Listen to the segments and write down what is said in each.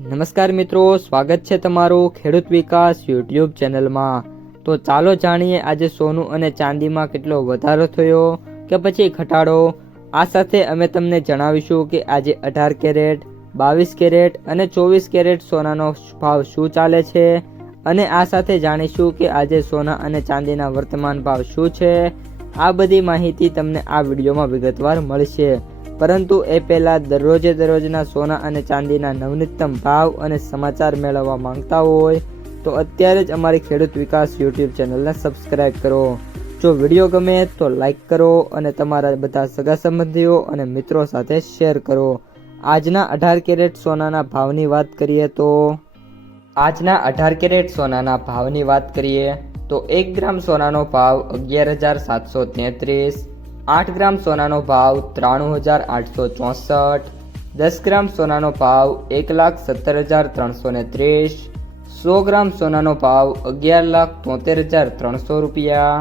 નમસ્કાર મિત્રો, સ્વાગત છે તમારું ખેડૂત વિકાસ યુટ્યુબ ચેનલમાં। તો ચાલો જાણીએ આજે સોનું અને ચાંદીમાં કેટલો વધારો થયો કે પછી ઘટાડો। આ સાથે અમે તમને જણાવીશું કે આજે 18 કેરેટ, 22 કેરેટ અને 24 કેરેટ સોનાનો ભાવ શું ચાલે છે અને આ સાથે જાણીશું કે આજે સોના અને ચાંદીના વર્તમાન ભાવ શું છે। આ બધી માહિતી તમને આ વિડીયોમાં વિગતવાર મળશે, પરંતુ એ પહેલાં દરરોજના સોના અને ચાંદીના નવનીતમ ભાવ અને સમાચાર મેળવવા માંગતા હોય તો અત્યારે જ અમારી ખેડૂત વિકાસ યુટ્યુબ ચેનલને સબસ્ક્રાઈબ કરો। જો વિડીયો ગમે તો લાઈક કરો અને તમારા બધા સગા સંબંધીઓ અને મિત્રો સાથે શેર કરો। આજના 18 કેરેટ સોનાના ભાવની વાત કરીએ તો આજના 18 કેરેટ સોનાના ભાવની વાત કરીએ તો 1 ગ્રામ સોનાનો ભાવ 11,733, 8 ગ્રામ સોનાનો ભાવ 93,864, 10 ગ્રામ સોનાનો ભાવ 1,17,330, 100 ગ્રામ સોનાનો ભાવ 11,73,300 રૂપિયા।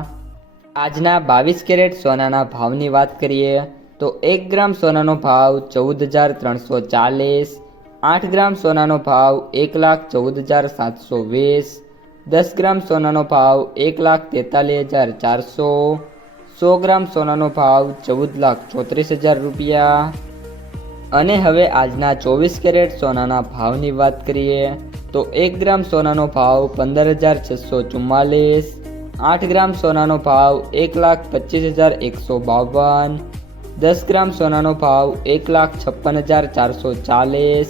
આજના 22 કેરેટ સોનાના ભાવની વાત કરીએ તો 1 ગ્રામ સોનાનો ભાવ 14,340, 8 ગ્રામ સોનાનો ભાવ 1,14,720, 10 ગ્રામ સોનાનો ભાવ 1,43,400, 100 ગ્રામ સોનાનો ભાવ 14,34,000 રૂપિયા। અને હવે આજના 24 કેરેટ સોનાના ભાવની વાત કરીએ તો 1 ગ્રામ સોનાનો ભાવ 15,644, 8 ગ્રામ સોનાનો ભાવ 1,25,152, 10 ગ્રામ સોનાનો ભાવ 1,56,440,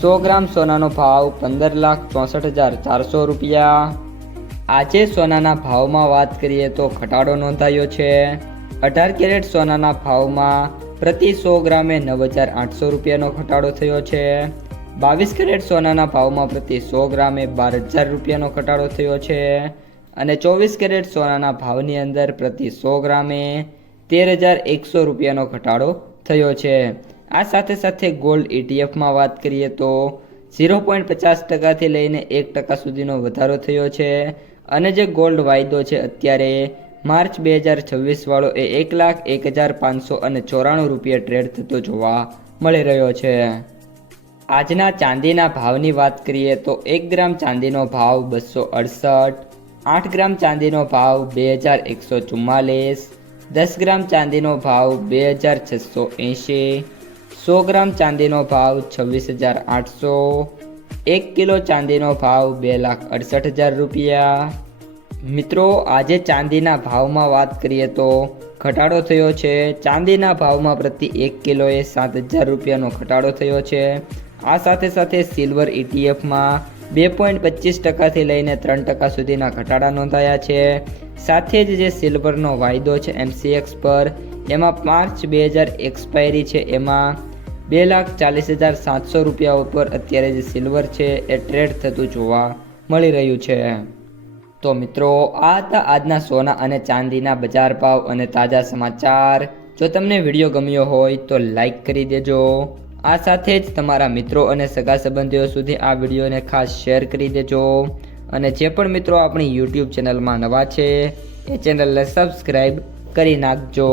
100 ગ્રામ સોનાનો ભાવ 15,64,400 રૂપિયા। આજે સોનાના ભાવમાં વાત કરીએ તો ઘટાડો નોંધાયો છે। 18 કેરેટ સોનાના ભાવમાં પ્રતિ 100 ગ્રામે 9,800 રૂપિયાનો ઘટાડો થયો છે। 22 કેરેટ સોનાના ભાવમાં પ્રતિ 100 ગ્રામે 12,000 રૂપિયાનો ઘટાડો થયો છે અને 24 કેરેટ સોનાના ભાવની અંદર પ્રતિ 100 ગ્રામે 13,100 રૂપિયાનો ઘટાડો થયો છે। આ સાથે ગોલ્ડ ETFમાં વાત કરીએ તો 0.50% લઈને 1% સુધીનો વધારો થયો છે અને જે ગોલ્ડ વાયદો છે અત્યારે માર્ચ 2026 વાળો એ 1,01,594 રૂપિયા ટ્રેડ થતો જોવા મળી રહ્યો છે। આજના ચાંદીના ભાવની વાત કરીએ તો 1 ગ્રામ ચાંદીનો ભાવ 268, 8 ગ્રામ ચાંદીનો ભાવ 2,144, 10 ગ્રામ ચાંદીનો ભાવ 2,680, 100 ગ્રામ ચાંદીનો ભાવ 26,800, 1 કિલો ચાંદીનો ભાવ 2,68,000 રૂપિયા। મિત્રો, આજે ચાંદીના ભાવમાં વાત કરીએ તો ઘટાડો થયો છે। ચાંદીના ભાવમાં પ્રતિ 1 કિલોએ 7,000 રૂપિયાનો ઘટાડો થયો છે। આ સાથે સિલ્વર ETFમાં 2.25%થી લઈને 3% સુધીના ઘટાડા નોંધાયા છે। સાથે જ જે સિલ્વરનો વાયદો છે MCX પર એમાં માર્ચ 2000 એક્સપાયરી છે, એમાં 2,40,700 રૂપિયા ઉપર અત્યારે જે સિલ્વર છે એ ટ્રેડ થતું જોવા મળી રહ્યું છે। તો મિત્રો, આ હતા આજના સોના અને ચાંદીના બજાર ભાવ અને તાજા સમાચાર। જો તમને વિડીયો ગમ્યો હોય તો લાઈક કરી દેજો। આ સાથે જ તમારા મિત્રો અને સગા સંબંધીઓ સુધી આ વિડીયોને ખાસ શેર કરી દેજો અને જે પણ મિત્રો આપણી યુટ્યુબ ચેનલમાં નવા છે એ ચેનલને સબસ્ક્રાઈબ કરી નાખજો।